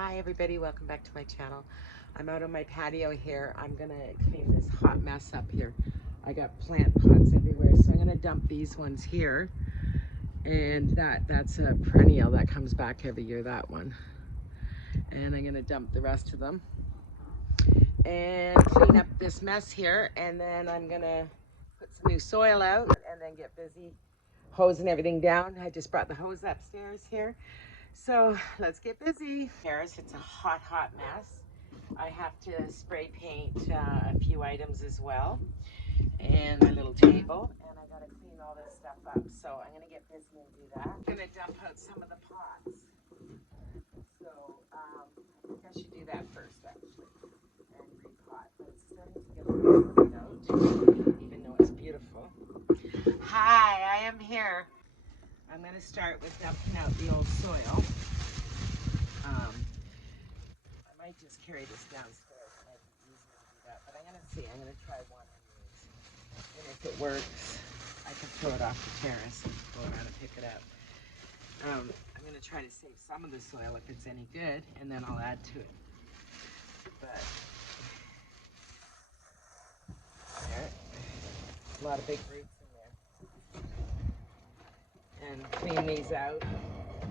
Hi everybody, welcome back to my channel. I'm out on my patio here. I'm gonna clean this hot mess up here. I got plant pots everywhere, so I'm gonna dump these ones here. And that's a perennial that comes back every year, that one. And I'm gonna dump the rest of them and clean up this mess here. And then I'm gonna put some new soil out and then get busy hosing everything down. I just brought the hose upstairs here. So let's get busy. Terrace, it's a hot mess. I have to spray paint a few items as well, and my little table, and I gotta clean all this stuff up. So I'm gonna get busy and do that. I'm gonna dump out some of the pots. So I think I should do that first actually, and repot. But it's starting to get a little bit out, even though it's beautiful. Hi, I am here. I'm going to start with dumping out the old soil. I might just carry this downstairs. It might be easier to do that, but I'm going to see. I'm going to try one anyways. And if it works, I can throw it off the terrace and go around and pick it up. I'm going to try to save some of the soil if it's any good, and then I'll add to it. But there, a lot of big roots in there. And clean these out.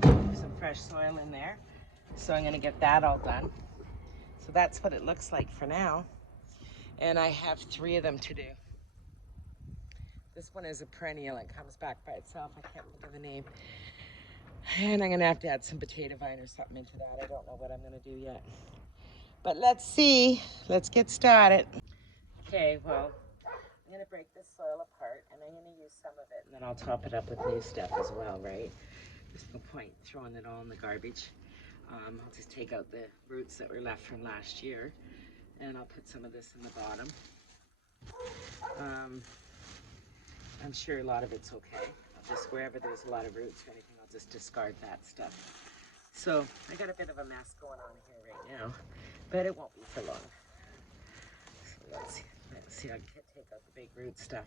Some fresh soil in there. So I'm going to get that all done. So that's what it looks like for now. And I have 3 of them to do. This one is a perennial. It comes back by itself. I can't think of the name. And I'm going to have to add some potato vine or something into that. I don't know what I'm going to do yet. But let's see. Let's get started. Okay, well, I'm going to break this soil apart and I'm going to use some of it and then I'll top it up with new stuff as well, right? There's no point throwing it all in the garbage. I'll just take out the roots that were left from last year and I'll put some of this in the bottom. I'm sure a lot of it's okay. I'll just, wherever there's a lot of roots or anything, I'll just discard that stuff. So I got a bit of a mess going on here right now, but it won't be for long. So let's see, I can take out the big root stuff.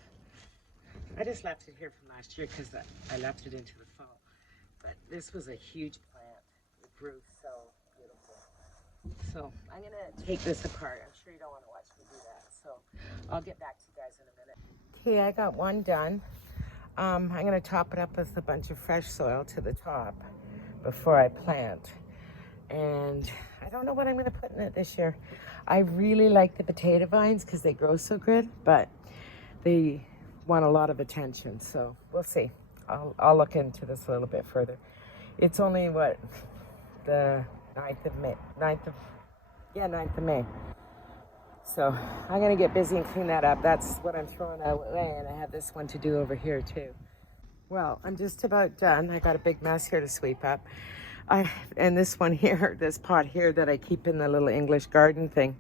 I just left it here from last year because I left it into the fall. But this was a huge plant. It grew so beautiful. So I'm going to take this apart. I'm sure you don't want to watch me do that. So I'll get back to you guys in a minute. Okay, I got one done. I'm going to top it up with a bunch of fresh soil to the top before I plant. And I don't know what I'm going to put in it this year. I really like the potato vines because they grow so good, but they want a lot of attention. So we'll see. I'll look into this a little bit further. It's only what, the 9th of May. 9th of May. So I'm gonna get busy and clean that up. That's what I'm throwing away, and I have this one to do over here too. Well, I'm just about done. I got a big mess here to sweep up. And this one here, this pot here that I keep in the little English garden thing.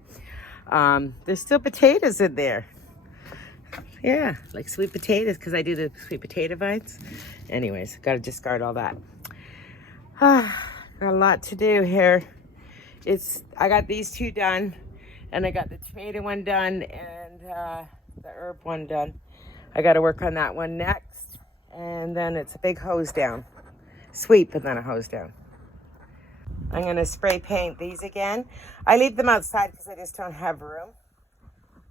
There's still potatoes in there. Yeah, like sweet potatoes, because I do the sweet potato vines. Anyways, got to discard all that. Got a lot to do here. I got these 2 done, and I got the tomato one done, and the herb one done. I got to work on that one next, and then it's a big hose down. Sweep, and then a hose down. I'm going to spray paint these again. I leave them outside because I just don't have room.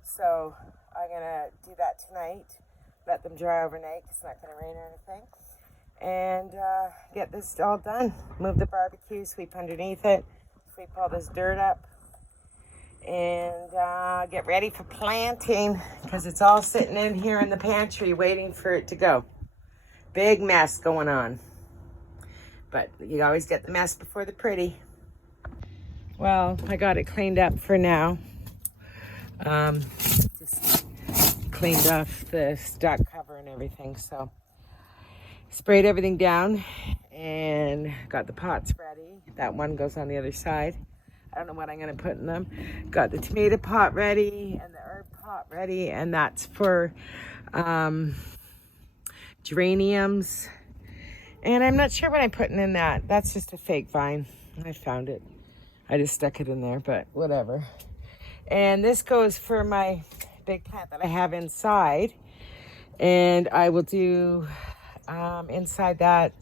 So I'm going to do that tonight, let them dry overnight because it's not going to rain or anything, and get this all done. Move the barbecue, sweep underneath it, sweep all this dirt up, and get ready for planting because it's all sitting in here in the pantry waiting for it to go. Big mess going on, but you always get the mess before the pretty. Well, I got it cleaned up for now. Just cleaned off the stock cover and everything, so sprayed everything down and got the pots ready. That one goes on the other side. I don't know what I'm going to put in them. Got the tomato pot ready and the herb pot ready, and that's for geraniums. And I'm not sure what I'm putting in that. That's just a fake vine. I found it. I just stuck it in there, but whatever. And this goes for my big plant that I have inside. And I will do inside that.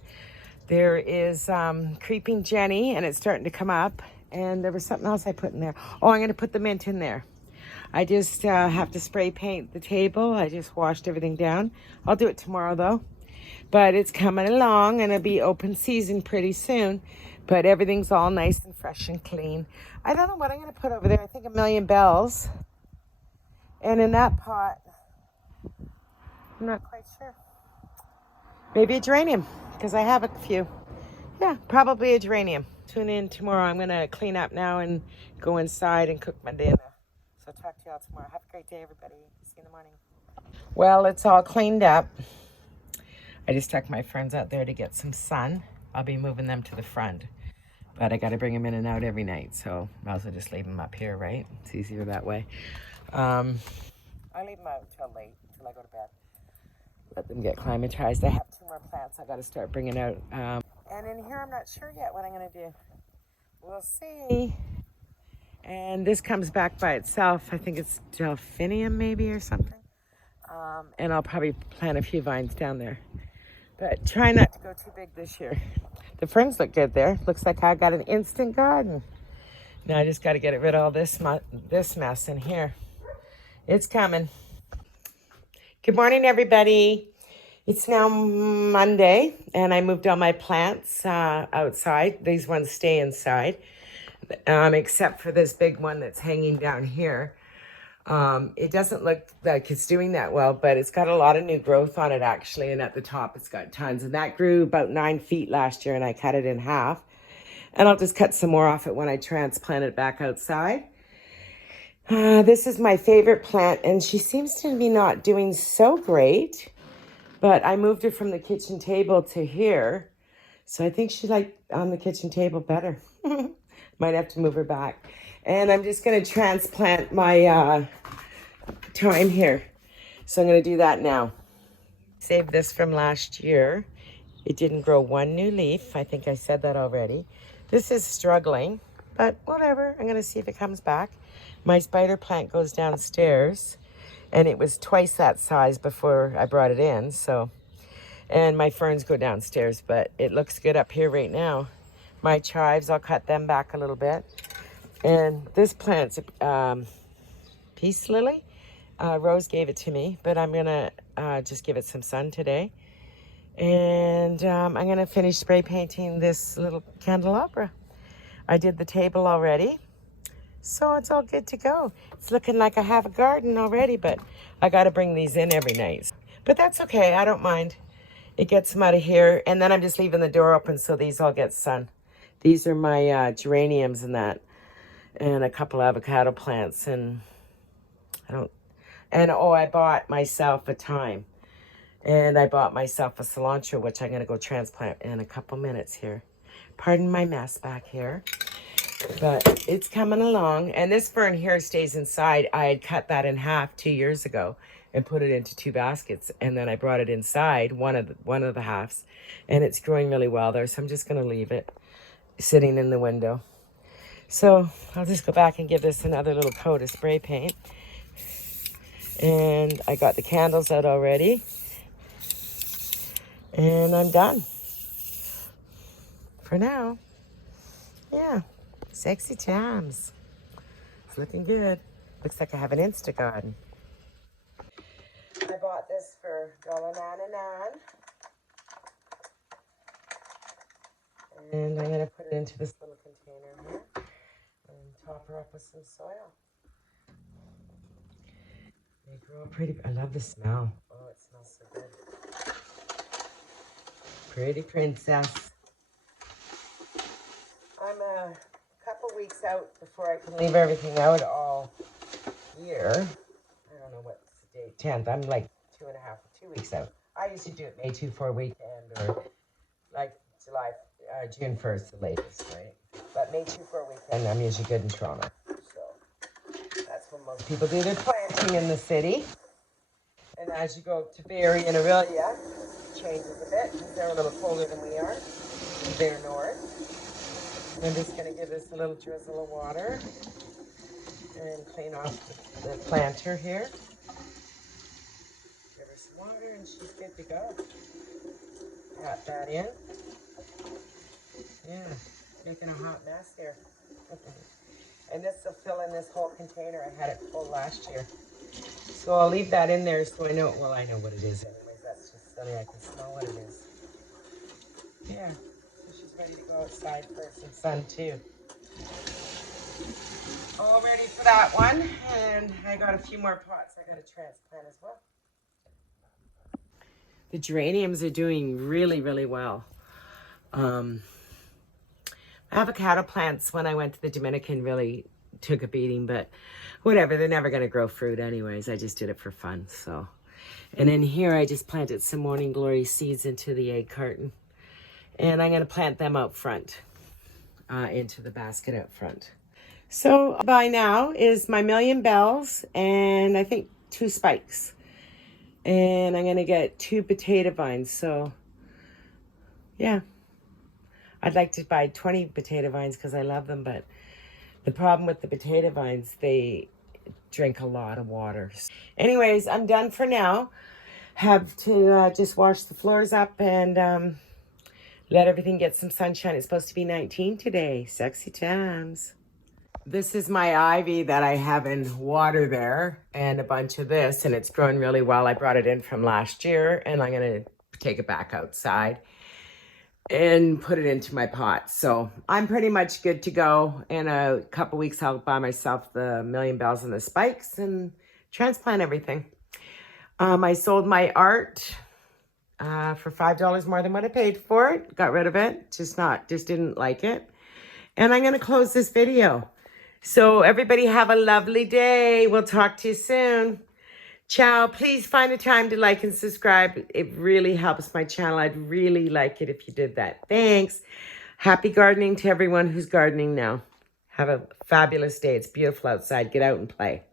There is creeping Jenny, and it's starting to come up. And there was something else I put in there. Oh, I'm going to put the mint in there. I just have to spray paint the table. I just washed everything down. I'll do it tomorrow though. But it's coming along and it'll be open season pretty soon. But everything's all nice and fresh and clean. I don't know what I'm going to put over there. I think a million bells. And in that pot, I'm not quite sure. Maybe a geranium, because I have a few. Yeah, probably a geranium. Tune in tomorrow. I'm going to clean up now and go inside and cook my dinner. So talk to y'all tomorrow. Have a great day, everybody. See you in the morning. Well, it's all cleaned up. I just took my friends out there to get some sun. I'll be moving them to the front. But I got to bring them in and out every night. So I might as well just leave them up here, right? It's easier that way. I leave them out until late, until I go to bed. Let them get climatized. I have 2 more plants I got to start bringing out. And in here, I'm not sure yet what I'm going to do. We'll see. And this comes back by itself. I think it's delphinium maybe or something. And I'll probably plant a few vines down there. But try not to go too big this year. The ferns look good there. Looks like I got an instant garden. Now I just got to get rid of all this mess in here. It's coming. Good morning, everybody. It's now Monday, and I moved all my plants outside. These ones stay inside, except for this big one that's hanging down here. It doesn't look like it's doing that well, but it's got a lot of new growth on it, actually, and at the top it's got tons. And that grew about 9 feet last year, and I cut it in half. And I'll just cut some more off it when I transplant it back outside. This is my favorite plant, and she seems to be not doing so great. But I moved her from the kitchen table to here. So I think she liked on the kitchen table better. Might have to move her back. And I'm just going to transplant my thyme here. So I'm going to do that now. Saved this from last year. It didn't grow 1 new leaf. I think I said that already. This is struggling, but whatever. I'm going to see if it comes back. My spider plant goes downstairs. And it was twice that size before I brought it in, so. And my ferns go downstairs, but it looks good up here right now. My chives, I'll cut them back a little bit. And this plant's peace lily. Rose gave it to me, but I'm gonna just give it some sun today. And I'm gonna finish spray painting this little candelabra. I did the table already. So it's all good to go. It's looking like I have a garden already, but I got to bring these in every night. But that's okay. I don't mind. It gets them out of here. And then I'm just leaving the door open so these all get sun. These are my geraniums and that. And a couple avocado plants. And I bought myself a thyme. And I bought myself a cilantro, which I'm going to go transplant in a couple minutes here. Pardon my mess back here. But it's coming along. And this fern here stays inside. I had cut that in half 2 years ago and put it into 2 baskets. And then I brought it inside, one of the halves. And it's growing really well there. So I'm just going to leave it sitting in the window. So I'll just go back and give this another little coat of spray paint. And I got the candles out already. And I'm done. For now. Yeah. Sexy times. It's looking good. Looks like I have an Insta garden. I bought this for $1.99. And I'm going to put it into this little container here and top her up with some soil. They grow pretty. I love the smell. Oh, it smells so good. Pretty princess. I'm a couple weeks out before I can leave everything out all year. I don't know what's the date, 10th. I'm like 2 weeks out. I usually do it May 2-4 weekend or like June 1st the latest, right? But May 2-4 weekend, I'm usually good in Toronto. So that's when most people do their planting in the city. And as you go to Barrie and Aurelia, it changes a bit because they're a little colder than we are. They're north. I'm just going to give this a little drizzle of water and clean off the planter here. Give her some water and she's good to go. Pat that in. Yeah, making a hot mess here. fill in this whole container. I had it full last year. So I'll leave that in there so I know, well, I know what it is anyways. That's just silly. I can smell what it is. Yeah, so she's ready to go outside for some sun too. All ready for that one. And I got a few more pots I got to transplant as well. The geraniums are doing really, really well. Avocado plants, when I went to the Dominican, really took a beating, but whatever, they're never going to grow fruit anyways. I just did it for fun, so. And in here, I just planted some morning glory seeds into the egg carton. And I'm going to plant them out front, into the basket out front. So by now is my million bells and I think 2 spikes. And I'm going to get 2 potato vines, so yeah. I'd like to buy 20 potato vines because I love them, but the problem with the potato vines, they drink a lot of water. Anyways, I'm done for now. Have to just wash the floors up and let everything get some sunshine. It's supposed to be 19 today. Sexy times. This is my ivy that I have in water there and a bunch of this, and it's growing really well. I brought it in from last year, and I'm going to take it back outside and put it into my pot. So I'm pretty much good to go. In a couple weeks, I'll buy myself the million bells and the spikes and transplant everything. I sold my art for $5 more than what I paid for it. Got rid of it. Just didn't like it. And I'm going to close this video. So everybody have a lovely day. We'll talk to you soon. Ciao. Please find a time to like and subscribe. It really helps my channel. I'd really like it if you did that. Thanks. Happy gardening to everyone who's gardening now. Have a fabulous day. It's beautiful outside. Get out and play.